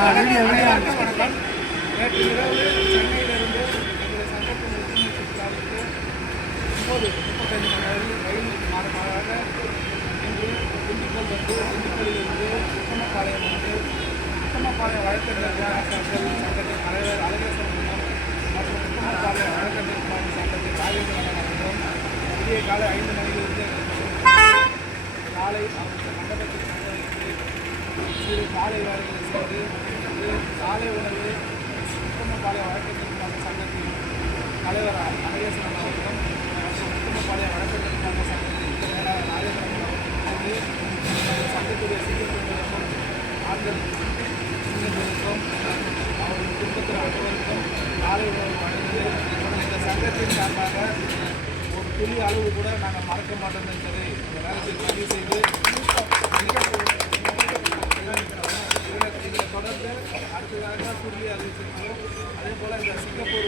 அனைவருக்கும் வணக்கம். நேற்று இரவு சென்னையிலிருந்து எங்களுடைய சங்கத்தின் ஒற்றுமை சுற்றுலாவிற்கு 9:35 மணி ரயில் மாறுமாறாக இன்று திண்டுக்கல் வந்து திண்டுக்கல்லிருந்து உத்தமபாளையம் வந்து உத்தமபாளையம் வழக்கறிஞர் தியாகசாஸ்திரி சங்கத்தின் தலைவர் அழகேசன் மற்றும் உத்தமபாளையம் வழக்கறிஞர் சங்கத்தின் ராஜேந்திரன் அவர்களும் விடிய காலை 5 மணியிலிருந்து காலை அவருடைய மண்டபத்தில் தங்க வைத்து சிறு காலை வேலைகளை செய்து காலை உணவு உத்தமபாளையம் வழக்கறிஞர் சங்கத்தின் தலைவர் அழகேசன் அவர்களும் மற்றும் உத்தமபாளையம் வழக்கறிஞர் சங்கத்தின் செயலாளர் ராஜேந்திரன் அவர்களும் சங்கத்துடைய சிங்கப்பெண்களுக்கும் ஆண்கள் சிங்கப்பெண்களுக்கும் அவர்கள் குடும்பத்தில் அனைவருக்கும் காலை உணவு வழங்கி இந்த சங்கத்தின் சார்பாக ஒரு துளி அளவு கூட நாங்கள் மறக்க மாட்டோம் என்பதை இந்த நேரத்தில் பதிவு செய்து இதில் தொடர்ந்து அடுத்ததாக துள்ளி அறிவிச்சிருக்கிறோம். அதே போல் இந்த சிங்கப்பூர்